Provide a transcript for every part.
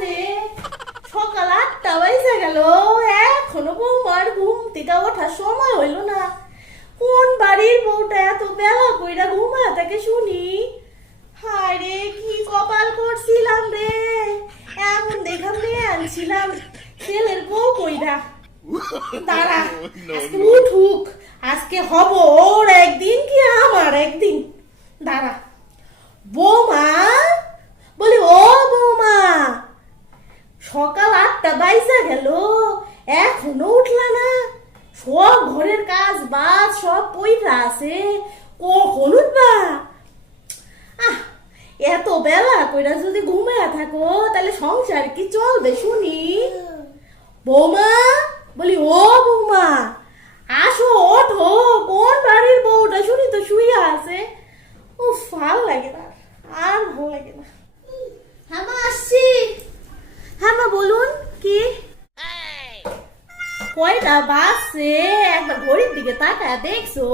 বাজে? সকাল 8টা বাজে গেল, এখনো বৌমার ঘুম থেকে ওঠার সময় হইল না। কোন বাড়ির বউটা এত বেলা কইরা ঘুমায় থাকে শুনি? হায় রে, কি কপাল করছিলাম রে, এমন দেখাম নিয়ে আনছিলাম ছেলের বউ কইরা। দাঁড়া, আজকে উঠুক, আজকে হব ওর একদিন কি আমার একদিন। দাঁড়া। বৌমা, বলি ও বৌমা, সকাল 8টা বাইজা গেল, এখনো উঠলা না? সব ঘরের কাজ বাজ সব পইরা আছে, কখন উঠবা? এত বেলা কইরা যদি ঘুমায়া থাকো তাহলে সংসার কি চলবে শুনি? বৌমা, বলি ও বৌমা, আসো ওঠো, কোন বাড়ির বউটা শুনি তো শুইয়া আছে। ও ভাল লাগে না, আর ভাল লাগে না। হ্যাঁ মা, আসছি। হ্যাঁ মা, বলুন কি? কয়টা বাজছে একবার ঘড়ির দিকে তাকায় দেখছো?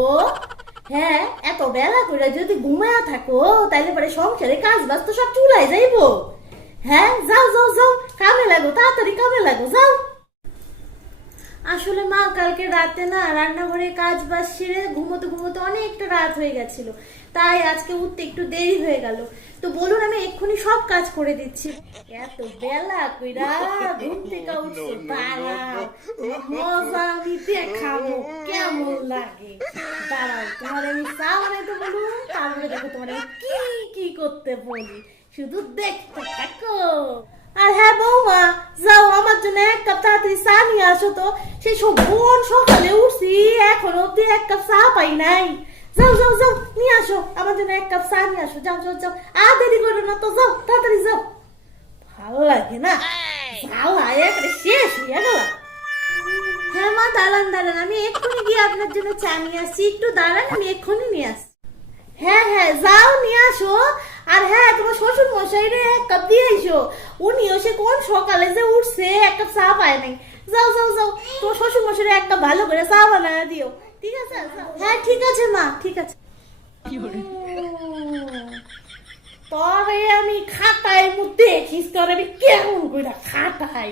হ্যাঁ, এত বেলা করে যদি ঘুমায়া থাকো তাইলে পরে সংসারে কাজ বাজ তো সব চুলাই যাইবো। হ্যাঁ, যাও যাও যাও, কামে লাগো, তাড়াতাড়ি কামে লাগো, যাও। আসলে মা, কালকে রাতে না রান্নাঘরে কাজ বাজ সেরে ঘুমোতে ঘুমোতে অনেকটা রাত হয়ে গেছিল, তাই আজকে উঠতে একটু দেরি হয়ে গেল। তো বলুন, আমি এক্ষুনি সব কাজ করে দিচ্ছি। এত বেলা কইরা ঘুম থেকে উঠছো, দাঁড়াও, মজা আমি দেখাবো কেমন লাগে। দাঁড়াও, তোমার আমি চা বানাইতে বলুন, তারপরে দেখো তোমার আমি কি কি করতে বলি, শুধু দেখতে থাকো। আর হ্যাঁ বৌমা, যাও আমার জন্য 1 কাপ তাড়াতাড়ি চা নিয়ে আসো তো। সেই বোন সকালে উঠছি, এখনো অব্দি 1 কাপ চা পাই নাই। যাও যাও যাও, নিয়ে আসো আমার জন্য 1 কাপ চা নিয়ে আসো, যাও যাও যাও, আর দেরি করো না তো, যাও তাড়াতাড়ি যাও। ভালো লাগে না, জ্বালা একেবারে শেষ হয়ে গেল। হ্যাঁ মা, দাঁড়ান দাঁড়ান, আমি এক্ষুনি গিয়ে আপনার জন্য চা নিয়ে আসছি, একটু দাঁড়ান, আমি এক্ষুনি নিয়ে আসছি। হ্যাঁ হ্যাঁ, যাও নিয়ে আসো। আর হ্যাঁ, তোমার শ্বশুর মশাই রে 1 কাপ দিয়ে আইসো, উনিও সে কোন সকালে যে উঠছে 1 কাপ চা পায় নাই। যাও যাও যাও, তোমার শ্বশুর মশাই 1 কাপ ভালো করে চা বানায় দিও, ঠিক আছে? হ্যাঁ ঠিক আছে মা, ঠিক আছে। তবে আমি খাটাই মধ্যে দেখিস, তোর আমি কেমন করে খাটাই,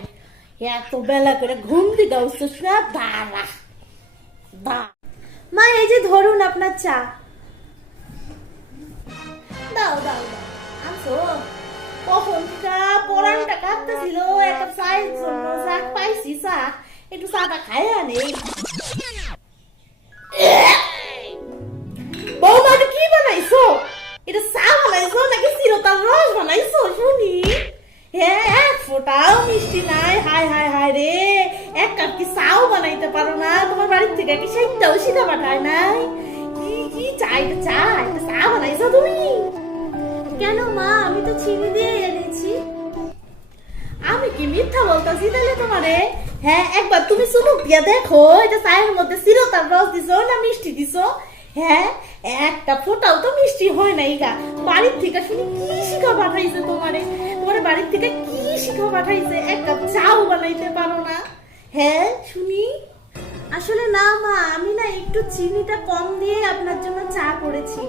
এত বেলা করে ঘুম দিকে উঠছিস না? দাঁড়া মা, এই যে ধরুন আপনার চা। দাও দাও দাও, আসো। কখন থেকে পরানটা কাঁপতেছিল, এক কাপ চায়ের জন্য, চা পাইছি, চা একটু চাটা খাই আনে। বৌমা, কি বানাইছো? এটা চা বানাইছো নাকি চিরতার রস বানাইছো শুনি? হ্যাঁ, 1 ফোঁটাও মিষ্টি নাই। হায় হায় হায় রে, 1 কাপ কি চাও বানাইতে পারো না? তোমার বাড়ির থেকে কি সেইটাও সিধা পাঠায় নাই? কি কি চাই চা, এটা চা বানাইছো তুমি? কেন মা, আমি তো চিনি দিয়ে এনেছি। আমি কি মিথ্যা বলতাছি তাহলে তোমারে? হ্যাঁ, একবার তুমি চুমুক দিয়া দেখো, এটা চায়ের মধ্যে চিরতার রস দিছো না মিষ্টি দিছো? হ্যাঁ, একটা ফোঁটাও তো মিষ্টি হয় নাই গা। বাড়ির থেকে শুনি কি শিখা পাঠাইছে তোমারে? তোমার বাড়ির থেকে কি শিখা পাঠাইছে? 1 কাপ চাও বানাইতে পারো না? হ্যাঁ শুনি। আসলে না মা, আমি না একটু চিনিটা কম দিয়ে আপনার জন্য চা করেছি।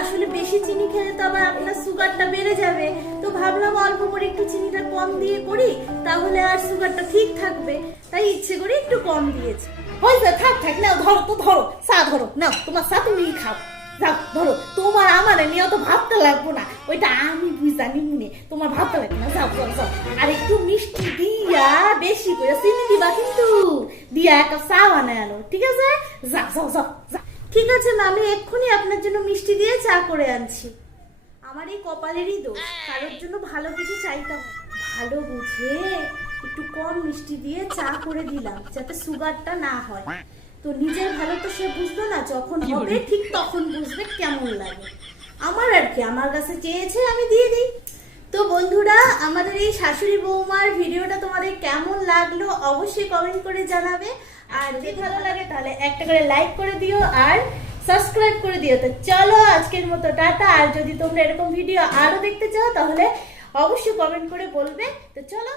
আসলে বেশি চিনি খেলে তো আবার আপনার সুগারটা বেড়ে যাবে, তো ভাবলাম অল্প করে একটু চিনিটা কম দিয়ে করি, তাহলে আর সুগারটা ঠিক থাকবে, তাই ইচ্ছে করে একটু কম দিয়েছি। হয়েছে, থাক থাক, নাও ধরো তো, ধরো চা, ধরো নাও, তোমার চা তুমি খাও, যাও ধরো। তোমার আমার নিয়ে তো ভাবতে লাগবো না, ওইটা আমি বুঝানি মনে, তোমার ভাবতে লাগবে না, যাও যাও যাও। আর একটু মিষ্টি দিয়া বেশি করে চিনি দিবা কিন্তু, দিয়া 1 কাপ চা বানায় আনো, ঠিক আছে? যাও যাও যাও যাও। ঠিক আছে মা, আমি এক্ষুনি আপনার জন্য মিষ্টি দিয়ে চা করে আনছি। আমার এই কপালেরই দোষ, কারোর জন্য ভালো কিছু চাইতাম, ভালো বুঝে একটু কম মিষ্টি দিয়ে চা করে দিলাম যাতে সুগারটা না হয়। তো নিজের ভালো তো সে বুঝলো না, যখন হবে ঠিক তখন বুঝবে কেমন লাগে। আমার আর কি, আমার কাছে চেয়েছে আমি দিয়ে দিই। তো বন্ধুরা, আমাদের এই শাশুড়ি বৌমার ভিডিওটা তোমাদের কেমন লাগলো অবশ্যই কমেন্ট করে জানাবে। আর যদি ভালো লাগে তাহলে একটা করে লাইক করে দিও আর সাবস্ক্রাইব করে দিও। তো চলো আজকের মতো টাটা। আর যদি তোমরা এরকম ভিডিও আরো দেখতে চাও তাহলে অবশ্যই কমেন্ট করে বলবে। তো চলো।